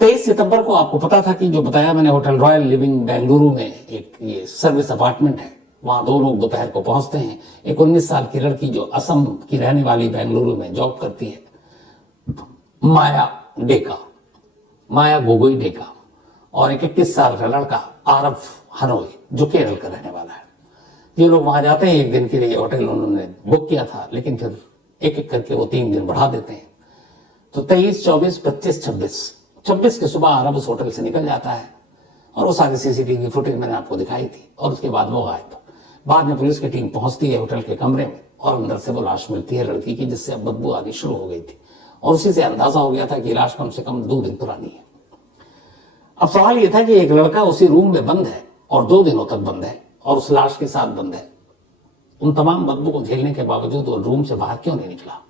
23 सितंबर को आपको पता था कि जो बताया मैंने होटल रॉयल लिविंग बेंगलुरु में एक ये सर्विस अपार्टमेंट है, वहां दो लोग दोपहर को पहुंचते हैं। एक 19 साल की लड़की जो असम की रहने वाली बेंगलुरु में जॉब करती है, माया गोगोई डेका, और एक 21 साल का लड़का आरव हनोई जो केरल का रहने वाला है। ये लोग वहां जाते हैं एक दिन के लिए, होटल उन्होंने बुक किया था, लेकिन फिर एक एक करके वो 3 दिन बढ़ा देते हैं। तो 23, 24, 25, 26 की सुबह आरव उस होटल से निकल जाता है और वो सारी सीसीटीवी फुटेज मैंने आपको दिखाई थी, और उसके बाद वो गायब। बाद में पुलिस की टीम पहुंचती है होटल के कमरे में और अंदर से वो लाश मिलती है लड़की की, जिससे अब बदबू आनी शुरू हो गई थी, और उसी से अंदाजा हो गया था कि लाश कम से कम 2 दिन पुरानी है। अब सवाल यह था कि एक लड़का उसी रूम में बंद है और 2 दिनों तक बंद है और उस लाश के साथ बंद है। उन तमाम बदबू को झेलने के बावजूद वो रूम से बाहर क्यों नहीं निकला,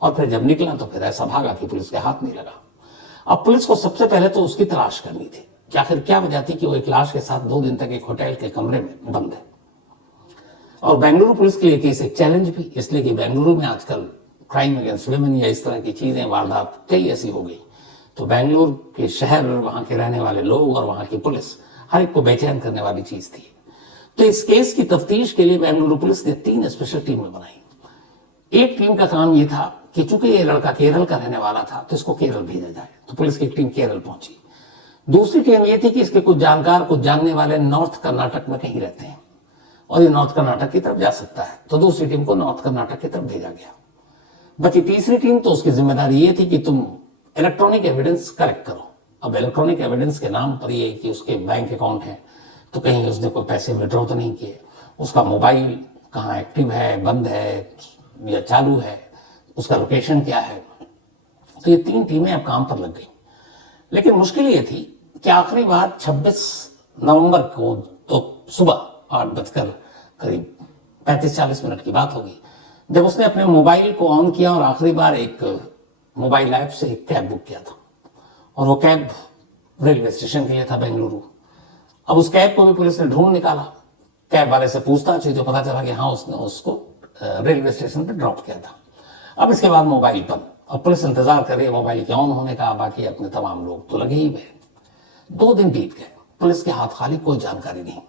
और फिर जब निकला तो फिर ऐसा भागा कि पुलिस के हाथ नहीं लगा। अब पुलिस को सबसे पहले तो उसकी तलाश करनी थी कि आखिर क्या वजह थी कि वो एक लाश के साथ 2 दिन तक एक होटल के कमरे में बंद है। और बेंगलुरु पुलिस के लिए केस एक चैलेंज भी, इसलिए कि बेंगलुरु में आजकल क्राइम अगेंस्ट वुमेन या इस तरह की चीजें, वारदात कई ऐसी हो गई, तो बेंगलुरु के शहर, वहां के रहने वाले लोग और वहां की पुलिस हर एक को बेचैन करने वाली चीज थी। तो इस केस की तफ्तीश के लिए बेंगलुरु पुलिस ने 3 स्पेशल टीमें बनाई। एक टीम का काम यह था कि चूंकि ये लड़का केरल का रहने वाला था तो इसको केरल भेजा जाए, तो पुलिस की टीम केरल पहुंची। दूसरी टीम ये थी कि इसके कुछ जानकार, कुछ जानने वाले नॉर्थ कर्नाटक में कहीं रहते हैं और ये नॉर्थ कर्नाटक की तरफ जा सकता है, तो दूसरी टीम को नॉर्थ कर्नाटक की तरफ भेजा गया। बची तीसरी टीम, तो उसकी जिम्मेदारी ये थी कि तुम इलेक्ट्रॉनिक एविडेंस कलेक्ट करो। अब इलेक्ट्रॉनिक एविडेंस के नाम पर ये कि उसके बैंक अकाउंट है, तो कहीं उसने कोई पैसे विड्रॉ तो नहीं किए, उसका मोबाइल कहाँ एक्टिव है, बंद है या चालू है, उसका लोकेशन क्या है। तो ये 3 टीमें अब काम पर लग गई। लेकिन मुश्किल ये थी कि आखिरी बार 26 नवंबर को तो सुबह 8 करीब 35-40 की बात होगी, जब उसने अपने मोबाइल को ऑन किया और आखिरी बार एक मोबाइल ऐप से एक कैब बुक किया था, और वो कैब रेलवे स्टेशन के लिए था बेंगलुरु। अब उस कैब को भी पुलिस ने ढूंढ निकाला, कैब वाले से पूछताछ हुई तो पता चला कि हाँ, उसने उसको रेलवे स्टेशन पर ड्रॉप किया था। अब इसके बाद मोबाइल बंद, अब पुलिस इंतजार कर रही है मोबाइल के ऑन होने का, बाकी अपने तमाम लोग तो लगे ही हुए। 2 दिन बीत गए, पुलिस के हाथ खाली, कोई जानकारी नहीं।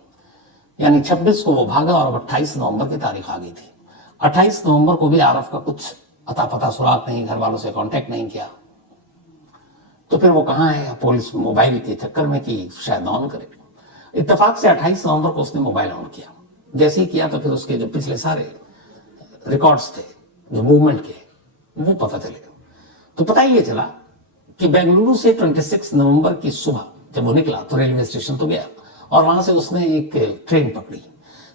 यानी 26 को वो भागा और अब 28 नवंबर की तारीख आ गई थी। 28 नवंबर को भी आरफ का कुछ अता पता सुराग नहीं, घर वालों से कांटेक्ट नहीं किया। तो फिर वो कहाँ है, पुलिस मोबाइल के चक्कर में कि शायद ऑन करे। इत्तेफाक से 28 नवंबर को उसने मोबाइल ऑन किया। जैसे ही किया तो फिर उसके जो पिछले सारे रिकॉर्ड्स थे जो मूवमेंट के, वो पता चले। तो पता ये चला कि बेंगलुरु से 26 नवंबर की सुबह जब वो निकला तो रेलवे स्टेशन तो गया, और वहां से उसने एक ट्रेन पकड़ी।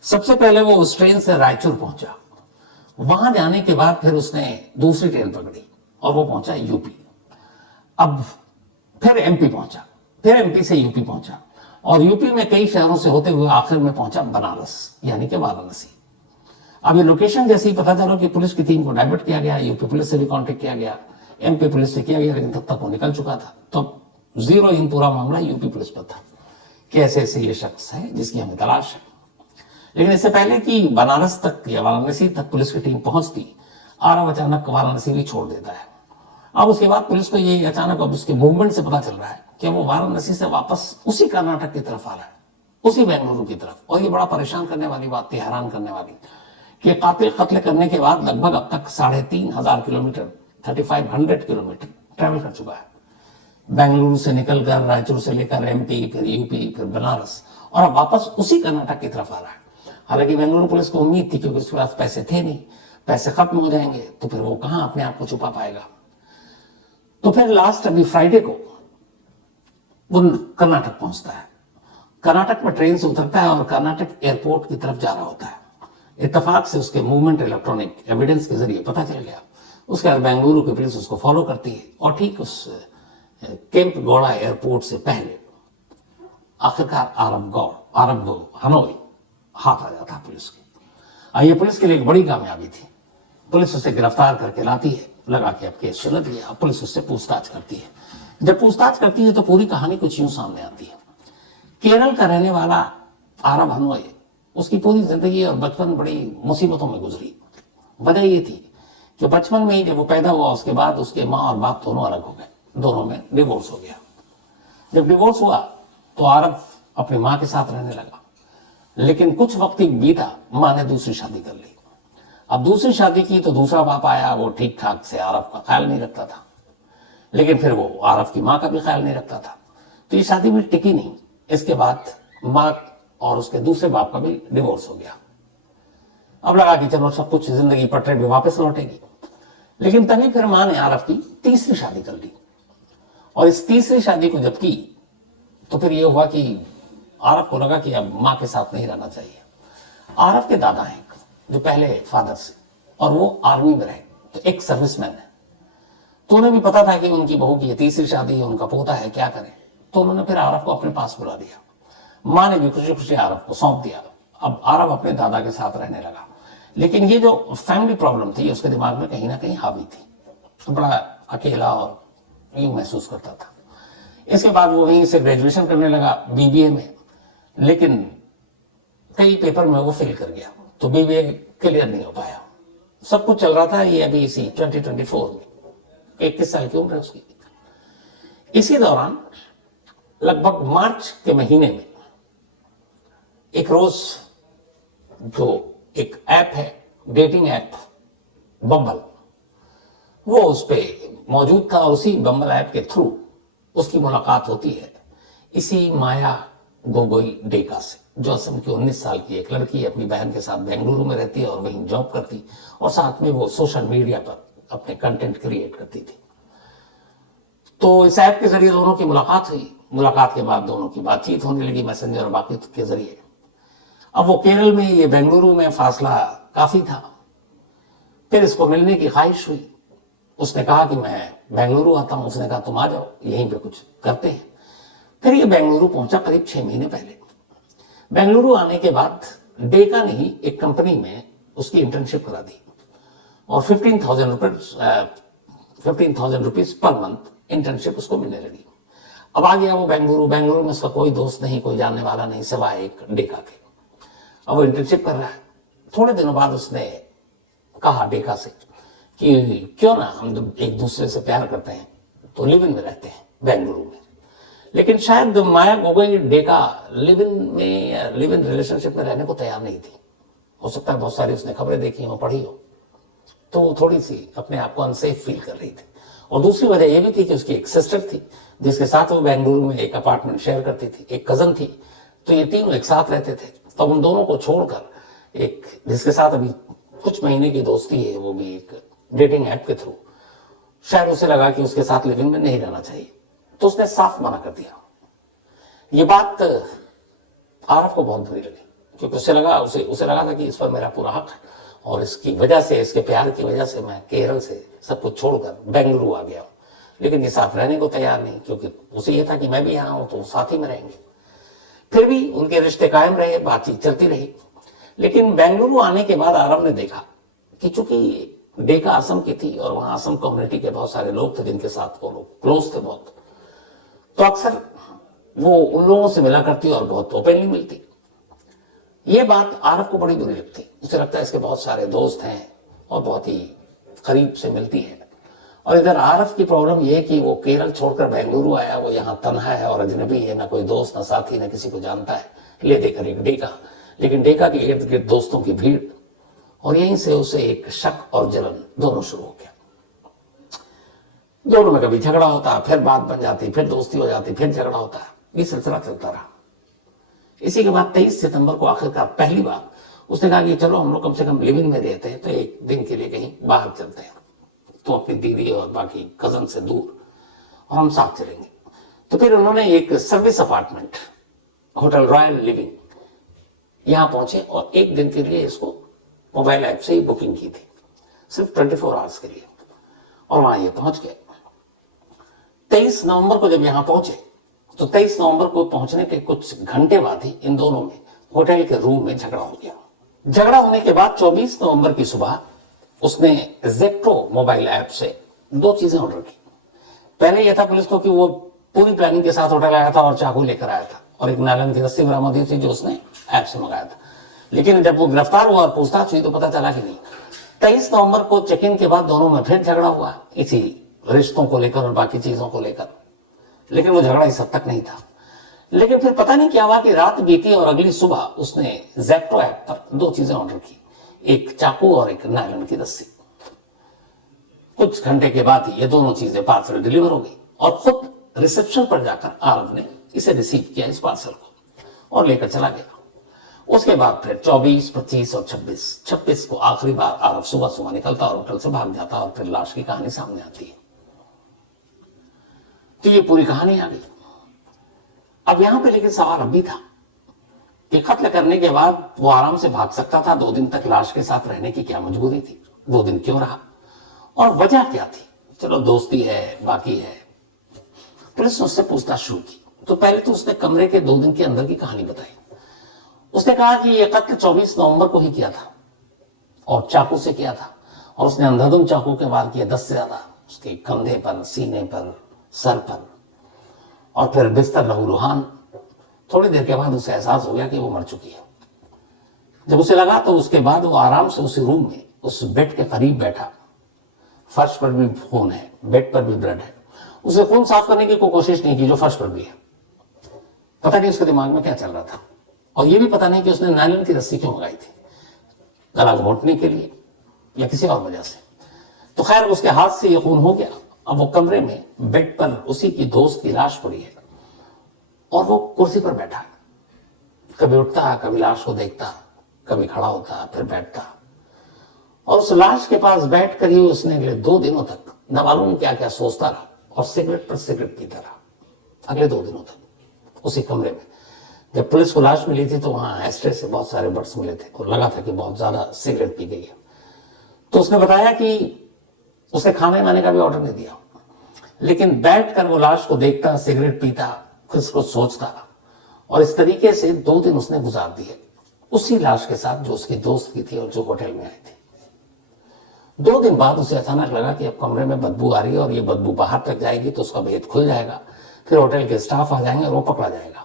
सबसे पहले वो उस ट्रेन से रायचूर पहुंचा, वहां जाने के बाद फिर उसने दूसरी ट्रेन पकड़ी और वो पहुंचा यूपी। अब फिर एमपी पहुंचा, फिर एमपी से यूपी पहुंचा, और यूपी में कई शहरों से होते हुए आखिर में पहुंचा बनारस, यानी कि वाराणसी। अब ये लोकेशन जैसे ही पता चला कि पुलिस की टीम को डाइवर्ट किया गया, यूपी पुलिस से भी कांटेक्ट किया गया, एमपी पुलिस से किया गया, लेकिन तब तक वो निकल चुका था। तो जीरो इन पूरा मामला यूपी पुलिस पर था कि ऐसे ऐसे ये शख्स है जिसकी हमें तलाश है। लेकिन इससे पहले कि बनारस तक या वाराणसी तक पुलिस की टीम पहुंचती, आरव अचानक वाराणसी भी छोड़ देता है। अब उसके बाद पुलिस को ये अचानक अब उसके मूवमेंट से पता चल रहा है कि वो वाराणसी से वापस उसी कर्नाटक की तरफ आ रहा है, उसी बेंगलुरु की तरफ। और ये बड़ा परेशान करने वाली बात थी, हैरान करने वाली, कि कातिल कत्ल करने के बाद लगभग अब तक 3500 किलोमीटर 3500 किलोमीटर ट्रैवल कर चुका है। बेंगलुरु से निकलकर रायचूर से लेकर एमपी, फिर यूपी, फिर बनारस, और अब वापस उसी कर्नाटक की तरफ आ रहा है। हालांकि बेंगलुरु पुलिस को उम्मीद थी क्योंकि उसके पास पैसे थे नहीं, पैसे खत्म हो जाएंगे तो फिर वो कहां अपने आप को छुपा पाएगा। तो फिर लास्ट अभी फ्राइडे को वो कर्नाटक पहुंचता है, कर्नाटक में ट्रेन से उतरता है और कर्नाटक एयरपोर्ट की तरफ जा रहा होता है। इत्तेफाक से उसके मूवमेंट इलेक्ट्रॉनिक एविडेंस के जरिए पता चल गया। उसके बाद बेंगलुरु की पुलिस उसको फॉलो करती है, और ठीक उस केम्प गौड़ा एयरपोर्ट से पहले आखिरकार आरव हनोई हाथ आ जाता पुलिस के। ये पुलिस के लिए एक बड़ी कामयाबी थी। पुलिस उसे गिरफ्तार करके लाती है, लगा के अब केस सुलझ गया। अब पुलिस उससे पूछताछ करती है। जब पूछताछ करती है तो पूरी कहानी कुछ यूं सामने आती है। केरल का रहने वाला आरव हनोई, उसकी पूरी जिंदगी और बचपन बड़ी मुसीबतों में गुजरी। वजह ये थी कि बचपन में ही जब वो पैदा हुआ उसके बाद उसके माँ और बाप दोनों अलग हो गए, दोनों में डिवोर्स हो गया। जब डिवोर्स हुआ तो आरफ अपनी माँ के साथ रहने लगा, लेकिन कुछ वक्त ही बीता, माँ ने दूसरी शादी कर ली। अब दूसरी शादी की तो दूसरा बाप आया, वो ठीक ठाक से आरफ का ख्याल नहीं रखता था, लेकिन फिर वो आरफ की माँ का भी ख्याल नहीं रखता था, तो ये शादी भी टिकी नहीं। इसके बाद माँ और उसके दूसरे बाप का भी डिवोर्स हो गया। अब लगा कि चलो सब कुछ जिंदगी पटरे पे वापस लौटेगी, लेकिन तभी फिर माँ ने आरफ की तीसरी शादी कर ली। और इस तीसरी शादी को जब की तो फिर ये हुआ कि आरफ को लगा कि अब माँ के साथ नहीं रहना चाहिए। आरफ के दादा हैं जो पहले फादर से, और वो आर्मी में रहे, तो एक सर्विसमैन है, तो उन्हें भी पता था कि उनकी बहू की तीसरी शादी है, उनका पोता है, क्या करें। तो उन्होंने फिर आरफ को अपने पास बुला दिया। माँ ने भी खुशी खुशी आरफ को सौंप दिया। अब आरफ अपने दादा के साथ रहने लगा, लेकिन ये जो फैमिली प्रॉब्लम थी उसके दिमाग में कहीं ना कहीं हावी थी। बड़ा अकेला और यूं महसूस करता था। इसके बाद वो वहीं से ग्रेजुएशन करने लगा बीबीए में, लेकिन कई पेपर में वो फेल कर गया, तो बीबीए क्लियर नहीं हो पाया। सब कुछ चल रहा था ये अभी इसी 2024 में, 21 साल की उम्र है उसकी। इसी दौरान लगभग मार्च के महीने में एक रोज जो एक ऐप है, डेटिंग ऐप बम्बल, वो उस पर मौजूद था, और उसी बम्बल ऐप के थ्रू उसकी मुलाकात होती है इसी माया गोगोई डेका से, जो असम की 19 साल की एक लड़की अपनी बहन के साथ बेंगलुरु में रहती है और वहीं जॉब करती, और साथ में वो सोशल मीडिया पर अपने कंटेंट क्रिएट करती थी। तो इस ऐप के जरिए दोनों की मुलाकात हुई। मुलाकात के बाद दोनों की बातचीत होने लगी मैसेंजर और बाकी के जरिए। अब वो केरल में, ये बेंगलुरु में फासला काफी था। फिर इसको मिलने की ख्वाहिश हुई। उसने कहा कि मैं बेंगलुरु आता हूं। उसने कहा तुम आ जाओ, यहीं पे कुछ करते हैं। फिर ये बेंगलुरु पहुंचा करीब 6 महीने पहले। बेंगलुरु आने के बाद डेका ने ही एक कंपनी में उसकी इंटर्नशिप करा दी, और 15,000 रुपीज पर मंथ इंटर्नशिप उसको मिलने लगी। अब आ गया वो बेंगलुरु में उसका कोई दोस्त नहीं, कोई जानने वाला नहीं, सिवाय एक डेका के। अब वो इंटर्नशिप कर रहा है। थोड़े दिनों बाद उसने कहा डेका से कि क्यों ना हम एक दूसरे से प्यार करते हैं तो लिव इन में रहते हैं बेंगलुरु में। लेकिन शायद Maya Gogoi Deka live in relationship में रहने को तैयार नहीं थी। हो सकता है बहुत सारी उसने खबरें देखी हो, पढ़ी हो, तो वो थोड़ी सी अपने आप को अनसेफ फील कर रही थी। और दूसरी वजह यह भी थी कि उसकी एक सिस्टर थी जिसके साथ वो बेंगलुरु में एक अपार्टमेंट शेयर करती थी, एक कजन थी, तो ये तीनों एक साथ रहते थे। तो उन दोनों को छोड़कर एक जिसके साथ अभी कुछ महीने की दोस्ती है, वो भी एक डेटिंग ऐप के थ्रू, शायद उसे लगा कि उसके साथ लिविंग में नहीं रहना चाहिए, तो उसने साफ मना कर दिया। ये बात आरफ को बहुत बुरी लगी, क्योंकि उसे लगा था कि इस पर मेरा पूरा हक है, और इसकी वजह से, इसके प्यार की वजह से मैं केरल से सब कुछ छोड़कर बेंगलुरु आ गया हूं। लेकिन ये साथ रहने को तैयार नहीं, क्योंकि उसे ये था कि मैं भी यहाँ हूं तो साथ ही में रहेंगे। फिर भी उनके रिश्ते कायम रहे, बातचीत चलती रही। लेकिन बेंगलुरु आने के बाद आरव ने देखा कि चूंकि डेका असम की थी और वहां असम कम्युनिटी के बहुत सारे लोग थे जिनके साथ वो लोग क्लोज थे बहुत, तो अक्सर वो उन लोगों से मिला करती और बहुत ओपनली मिलती। ये बात आरफ को बड़ी बुरी लगती। उसे लगता है इसके बहुत सारे दोस्त हैं और बहुत ही करीब से मिलती है। और इधर आरफ की प्रॉब्लम ये है कि वो केरल छोड़कर बेंगलुरु आया, वो यहाँ तन्हा है और अजनबी है, ना कोई दोस्त, ना साथी, ना किसी को जानता है, ले देकर एक डेका। लेकिन डेका के इर्द गिर्द दोस्तों की भीड़, और यहीं से उसे एक शक और जलन दोनों शुरू हो गया। दोनों में कभी झगड़ा होता, फिर बात बन जाती, फिर दोस्ती हो जाती, फिर झगड़ा होता, ये सिलसिला चलता रहा। इसी के बाद 23 सितंबर को आखिरकार पहली बार उसने कहा कि चलो हम लोग कम से कम लिविंग में रहते हैं, तो एक दिन के लिए कहीं बाहर चलते हैं, तो अपनी दीदी और बाकी कजन से दूर, और हम साथ चलेंगे। तो फिर उन्होंने एक service apartment, hotel royal living, यहां पहुंचे और एक दिन के लिए इसको मोबाइल ऐप से ही बुकिंग की थी, सिर्फ 24 आवर्स के लिए। और वहां ये पहुंच गए। 23 नवंबर को जब यहां पहुंचे, तो 23 नवंबर को पहुंचने के कुछ घंटे बाद ही इन दोनों में होटल के रूम में झगड़ा हो गया। झगड़ा होने के बाद 24 नवंबर की सुबह उसने जेप्टो मोबाइल ऐप से 2 चीजें ऑर्डर की। पहले यह था पुलिस को कि वो पूरी प्लानिंग के साथ होटल आया था और चाकू लेकर आया था, और एक नायलॉन की रस्सी बरामद हुई थी जो उसने ऐप से मंगाया था। लेकिन जब वो गिरफ्तार हुआ और पूछताछ हुई तो पता चला कि नहीं। 23 नवंबर को चेक इन के बाद दोनों में फिर झगड़ा हुआ, इसी रिश्तों को लेकर और बाकी चीजों को लेकर। लेकिन वो झगड़ा इस हद तक नहीं था। लेकिन फिर पता नहीं क्या हुआ कि रात बीती और अगली सुबह उसने ज़ेप्टो ऐप पर 2 चीजें ऑर्डर की, एक चाकू और एक नायलॉन की रस्सी। कुछ घंटे के बाद ही ये दोनों चीजें पार्सल डिलीवर हो गई और खुद रिसेप्शन पर जाकर आरव ने इसे रिसीव किया, इस पार्सल को, और लेकर चला गया। उसके बाद फिर 24, 25 और 26 को आखिरी बार आरव सुबह सुबह निकलता और होटल से भाग जाता और फिर लाश की कहानी सामने आती है। तो ये पूरी कहानी आ गई। अब यहां पे लेकिन सवाल अब भी था कि कत्ल करने के बाद वो आराम से भाग सकता था, 2 दिन तक लाश के साथ रहने की क्या मजबूरी थी, 2 दिन क्यों रहा और वजह क्या थी। चलो दोस्ती है, बाकी है। पुलिस ने उससे पूछताछ शुरू की तो पहले तो उसने कमरे के 2 दिन के अंदर की कहानी बताई। उसने कहा कि यह कत्ल 24 नवंबर को ही किया था और चाकू से किया था और उसने अंधाधुंध चाकू के वार किए 10 से ज्यादा, उसके कंधे पर, सीने पर, सर पर, और फिर बिस्तर लहूलुहान। थोड़ी देर के बाद उसे एहसास हो गया कि वो मर चुकी है। जब उसे लगा तो उसके बाद वो आराम से उसी रूम में उस बेड के करीब बैठा। फर्श पर भी खून है, बेड पर भी ब्लड है। उसे खून साफ करने की कोई कोशिश नहीं की जो फर्श पर भी है। पता नहीं उसके दिमाग में क्या चल रहा था और ये भी पता नहीं कि उसने नायलॉन की रस्सी क्यों मंगाई थी, गला घोंटने के लिए या किसी और वजह से। तो खैर उसके हाथ से ये खून हो गया। अब वो कमरे में बेड पर उसी की दोस्त की लाश पड़ी है और वो कुर्सी पर बैठा है। कभी उठता, कभी लाश को देखता, कभी खड़ा होता, फिर बैठता और उस लाश के पास बैठकर ही उसने अगले 2 दिनों तक न मालूम क्या क्या सोचता रहा और सिगरेट पर सिगरेट पीता रहा अगले 2 दिनों तक उसी कमरे में। जब पुलिस को लाश मिली थी तो वहां एस्ट्रे से बहुत सारे बट्स मिले थे और लगा था कि बहुत ज्यादा सिगरेट पी गई है। तो उसने बताया कि उसने खाने वाने का भी ऑर्डर नहीं दिया, लेकिन बैठकर वो लाश को देखता, सिगरेट पीता, कुछ कुछ सोचता और इस तरीके से 2 दिन उसने गुजार दिए उसी लाश के साथ जो उसकी दोस्त की थी और जो होटल में आई थी। 2 दिन बाद उसे अचानक लगा कि अब कमरे में बदबू आ रही है और ये बदबू बाहर तक जाएगी तो उसका भेद खुल जाएगा, फिर होटल के स्टाफ आ जाएंगे और वो पकड़ा जाएगा।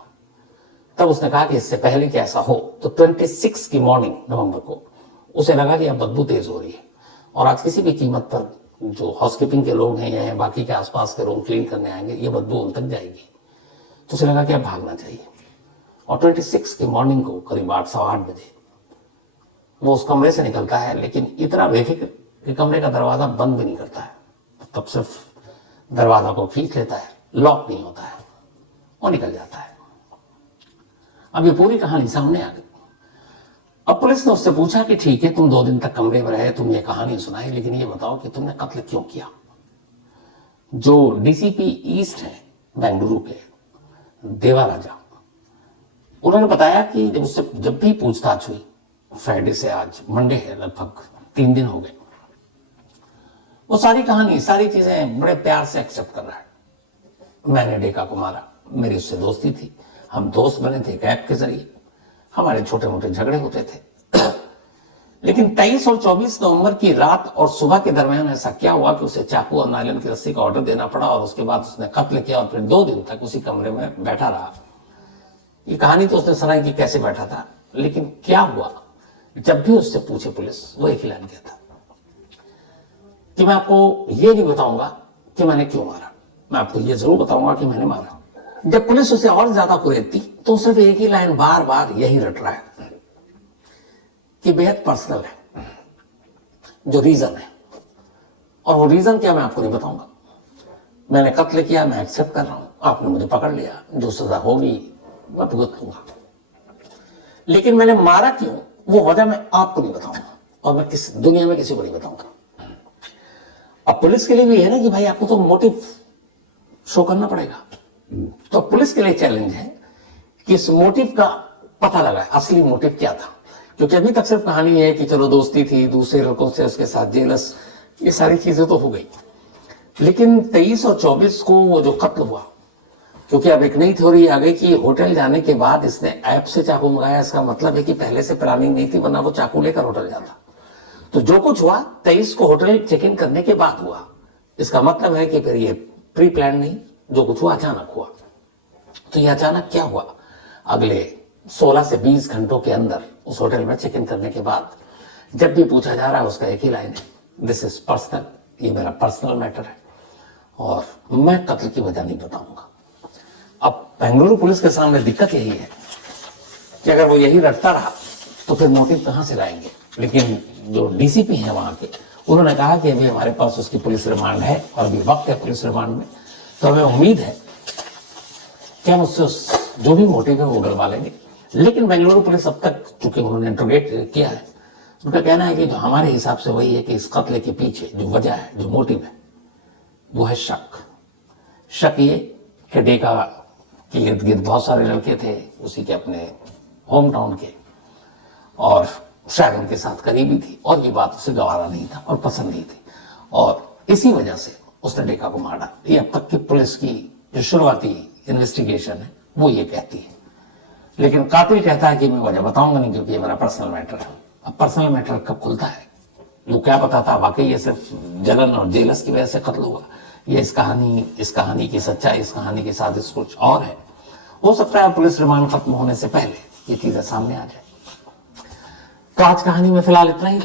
तब उसने कहा कि इससे पहले कि ऐसा हो तो 26 की मॉर्निंग नवंबर को उसे लगा कि अब बदबू तेज हो रही है और आज किसी भी कीमत पर जो हाउसकीपिंग के लोग हैं या बाकी के आसपास के रूम क्लीन करने आएंगे, ये बदबू उन तक जाएगी। तो उसे लगा कि अब भागना चाहिए और 26 की मॉर्निंग को करीब 8, सवा 8 बजे वो उस कमरे से निकलता है, लेकिन इतना बेफिक्र कि कमरे का दरवाजा बंद भी नहीं करता है। तब सिर्फ दरवाजा को खींच लेता है, लॉक नहीं होता है और निकल जाता है। अब ये पूरी कहानी सामने आ गई। अब पुलिस ने उससे पूछा कि ठीक है, तुम 2 दिन तक कमरे में रहे, तुम ये कहानी सुनाई, लेकिन ये बताओ कि तुमने कत्ल क्यों किया। जो डीसीपी ईस्ट है बेंगलुरु के, देवा राजा, उन्होंने बताया कि जब भी पूछताछ हुई, फ्राइडे से आज मंडे है, लगभग 3 दिन हो गए, वो सारी कहानी, सारी चीजें बड़े प्यार से एक्सेप्ट कर रहा है। मैंने डेका को मारा, मेरी उससे दोस्ती थी, हम दोस्त बने थे ऐप के जरिए, हमारे छोटे मोटे झगड़े होते थे। लेकिन 23 और 24 नवंबर की रात और सुबह के दरमियान ऐसा क्या हुआ कि उसे चाकू और नायलॉन की रस्सी का ऑर्डर देना पड़ा और उसके बाद उसने कत्ल किया और फिर 2 दिन तक उसी कमरे में बैठा रहा। ये कहानी तो उसने सुनाई कि कैसे बैठा था, लेकिन क्या हुआ जब भी उससे पूछे पुलिस, वो एक ही लाइन कहता कि मैं आपको ये नहीं बताऊंगा कि मैंने क्यों मारा, मैं आपको ये जरूर बताऊंगा कि मैंने मारा। जब पुलिस उसे और ज्यादा कुरेदती तो सिर्फ एक ही लाइन बार बार यही रट रहा है कि बेहद पर्सनल है जो रीजन है, और वो रीजन क्या मैं आपको नहीं बताऊंगा। मैंने कत्ल किया, मैं एक्सेप्ट कर रहा हूं, आपने मुझे पकड़ लिया, जो सजा होगी मैं भुगत लूंगा, लेकिन मैंने मारा क्यों वो वजह मैं आपको नहीं बताऊंगा और मैं किस दुनिया में किसी को नहीं बताऊंगा। अब पुलिस के लिए भी है ना कि भाई आपको तो मोटिव शो करना पड़ेगा। तो पुलिस के लिए चैलेंज है कि इस मोटिव का पता लगाए, असली मोटिव क्या था, क्योंकि अभी तक सिर्फ कहानी है कि चलो दोस्ती थी, दूसरे लड़कों से उसके साथ जेलस, ये सारी चीजें तो हो गई। लेकिन 23 और 24 को वो जो कत्ल हुआ, क्योंकि अब एक नई थ्योरी आ गई कि होटल जाने के बाद इसने ऐप से चाकू मंगाया, इसका मतलब है कि पहले से प्लानिंग नहीं थी, वरना वो चाकू लेकर होटल जाता। तो जो कुछ हुआ 23 को होटल चेक इन करने के बाद हुआ, इसका मतलब है कि फिर ये प्री प्लान नहीं, जो कुछ हुआ अचानक हुआ। तो ये अचानक क्या हुआ, अगले 16 से 20 घंटों के अंदर उस होटल में चेक इन करने के बाद जब भी पूछा जा रहा है उसका एक ही लाइन है, दिस इज पर्सनल, ये मेरा पर्सनल मैटर है और मैं कत्ल की वजह नहीं बताऊंगा। बेंगलुरु पुलिस के सामने दिक्कत यही है कि अगर वो यही रटता रहा तो फिर मोटिव कहां से लाएंगे। लेकिन जो डीसीपी हैं वहां के, उन्होंने कहा कि अभी हमारे पास उसकी पुलिस रिमांड है और अभी वक्त है पुलिस रिमांड में, तो हमें उम्मीद है कि हम उससे जो भी मोटिव है वो उगलवा लेंगे। लेकिन बेंगलुरु पुलिस अब तक, चूंकि उन्होंने इंट्रोगेट किया है, उनका कहना है कि जो हमारे हिसाब से वही है कि इस कत्ले के पीछे जो वजह है, जो मोटिव है, वो है शक ये कि डेका के इर्द गिर्द बहुत सारे लड़के थे उसी के अपने होम टाउन के, और शायद उनके साथ करीबी थी और ये बात उसे गवारा नहीं था और पसंद नहीं थी, और इसी वजह से उसने डेका को मारा। ये अब तक की पुलिस की जो शुरुआती इन्वेस्टिगेशन है वो ये कहती है। लेकिन कातिल कहता है कि मैं वजह बताऊंगा नहीं क्योंकि ये मेरा पर्सनल मैटर है। अब पर्सनल मैटर कब खुलता है, वो क्या पता था वाकई ये सिर्फ जलन और जेलस की वजह से कत्ल हुआ, ये इस कहानी की सच्चाई, इस कहानी के साथ इस कुछ और है। हो सकता है पुलिस रिमांड खत्म होने से पहले ये चीजें सामने आ जाए। तो आज कहानी में फिलहाल इतना ही।